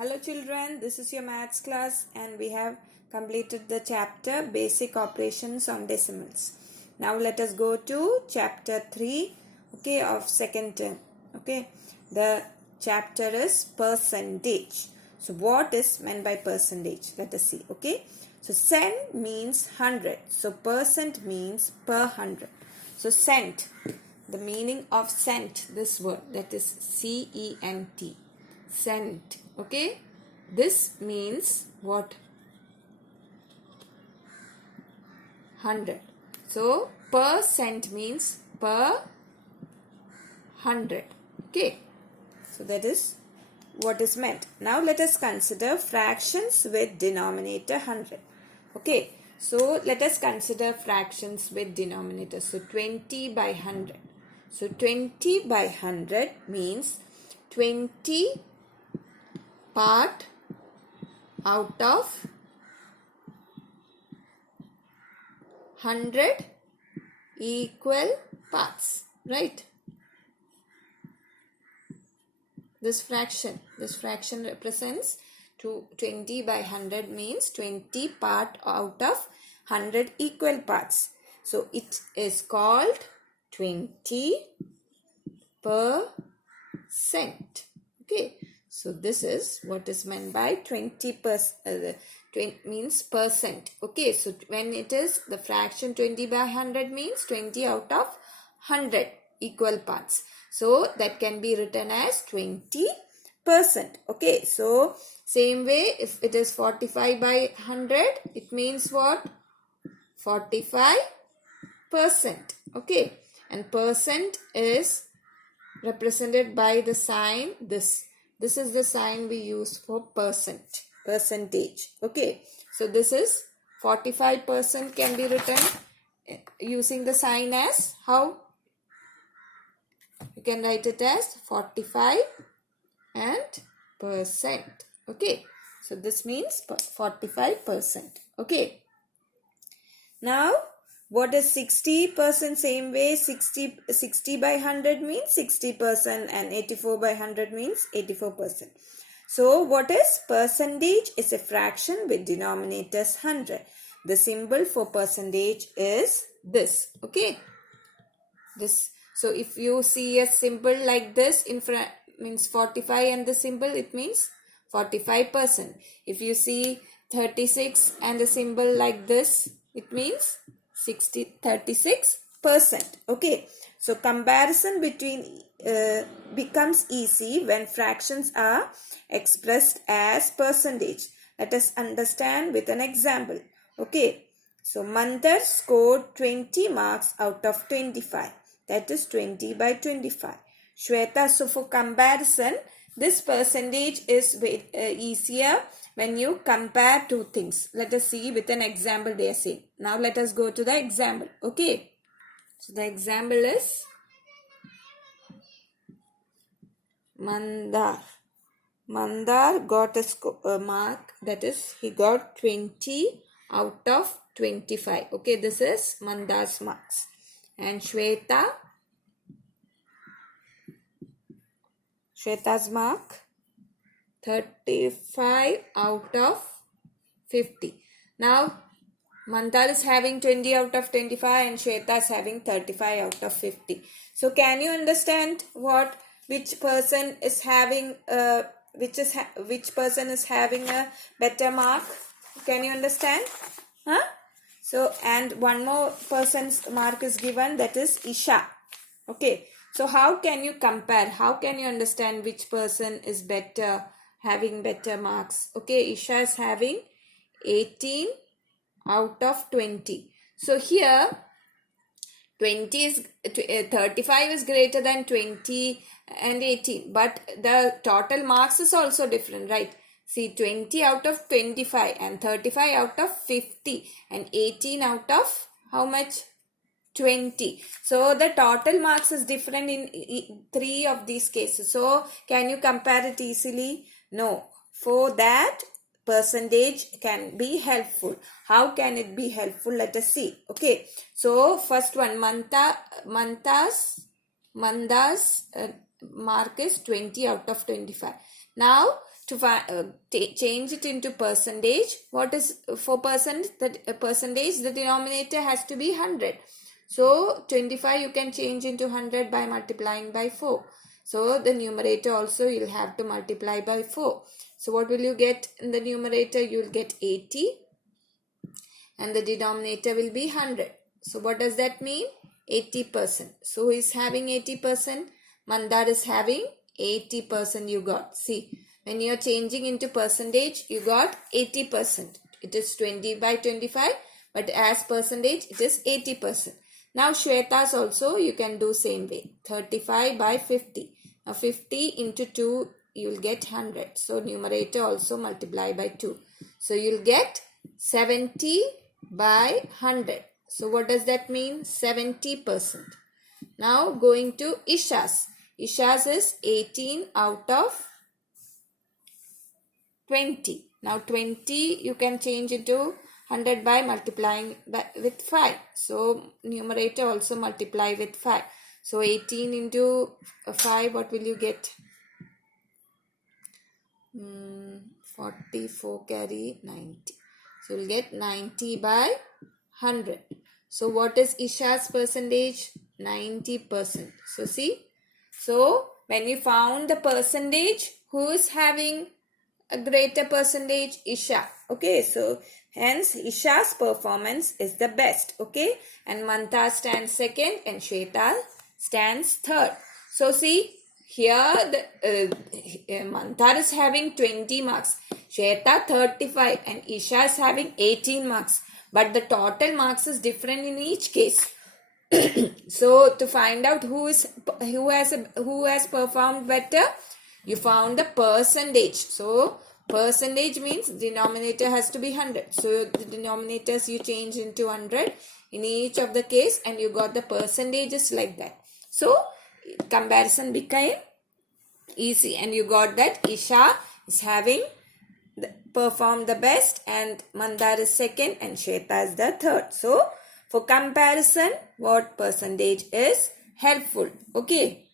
Hello children, this is your maths class and we have completed the chapter Basic Operations on Decimals. Now let us go to chapter 3 of second term. The chapter is percentage. So what is meant by percentage? Let us see. So cent means 100. So percent means per 100. So cent, the meaning of cent, this word, that is C-E-N-T. Cent. This means what? 100. So per cent means per 100. So that is what is meant. Now let us consider fractions with denominator 100. So let us consider fractions with denominator. So 20 by 100. So 20 by 100 means 20 part out of 100 equal parts, right? This fraction represents 20 by 100 means 20 part out of 100 equal parts. So it is called 20%. So this is what is meant by 20%, means percent. So when it is the fraction 20 by 100 means 20 out of 100 equal parts. So that can be written as 20%. So same way, if it is 45 by 100, it means what? 45%. And percent is represented by the sign this. This is the sign we use for percentage. So this is 45% can be written using the sign as how? You can write it as 45 and percent. So this means 45%. Now what is 60%? Same way, 60 by 100 means 60% and 84 by 100 means 84%. So what is percentage? Is a fraction with denominators 100. The symbol for percentage is this. This. So if you see a symbol like this in front, means 45 and the symbol, it means 45%. If you see 36 and the symbol like this, it means 36%. So comparison between becomes easy when fractions are expressed as percentage. Let us understand with an example. So Mandar scored 20 marks out of 25. That is 20 by 25. Shweta, so for comparison, this percentage is easier when you compare two things. Let us see with an example they are saying. Now let us go to the example. So the example is Mandar. Mandar got a mark, that is he got 20 out of 25. This is Mandar's marks. And Shweta's mark 35 out of 50. Now Mandar is having 20 out of 25 and Shweta is having 35 out of 50. So can you understand which person is having which person is having a better mark? Can you understand? So and one more person's mark is given, that is Isha. So how can you compare? How can you understand which person is better, having better marks? Isha is having 18 out of 20. So here 35 is greater than 20 and 18. But the total marks is also different, right? See, 20 out of 25 and 35 out of 50 and 18 out of how much? 20. So the total marks is different in three of these cases. So can you compare it easily? No. For that, percentage can be helpful. How can it be helpful? Let us see. So first one, Manda's mark is 20 out of 25. Now to change it into percentage, what is for percentage, the denominator has to be 100. So 25 you can change into 100 by multiplying by 4. So the numerator also you'll have to multiply by 4. So what will you get in the numerator? You will get 80 and the denominator will be 100. So what does that mean? 80%. So who is having 80%? Mandar is having 80% you got. See, when you are changing into percentage, you got 80%. It is 20 by 25, but as percentage, it is 80%. Now, Shweta's also, you can do same way. 35 by 50. Now, 50 into 2, you will get 100. So, numerator also multiply by 2. So, you will get 70 by 100. So, what does that mean? 70%. Now, going to Isha's. Isha's is 18 out of 20. Now 20 you can change into 100 by multiplying with 5. So numerator also multiply with 5. So 18 into 5, what will you get? 44 carry 90. So you'll get 90 by 100. So what is Isha's percentage? 90%. So see. So when we found the percentage, who is having a greater percentage? Isha. Okay, so hence Isha's performance is the best. Okay, and Manta stands second and Shweta stands third. So see here the Manta is having 20 marks, Shweta 35 and Isha is having 18 marks. But the total marks is different in each case. So to find out who has performed better, you found the percentage. So percentage means denominator has to be 100. So the denominators you change into 100 in each of the case and you got the percentages like that. So comparison became easy and you got that Isha is having performed the best and Mandar is second and Shweta is the third. So for comparison, what percentage is helpful? Okay.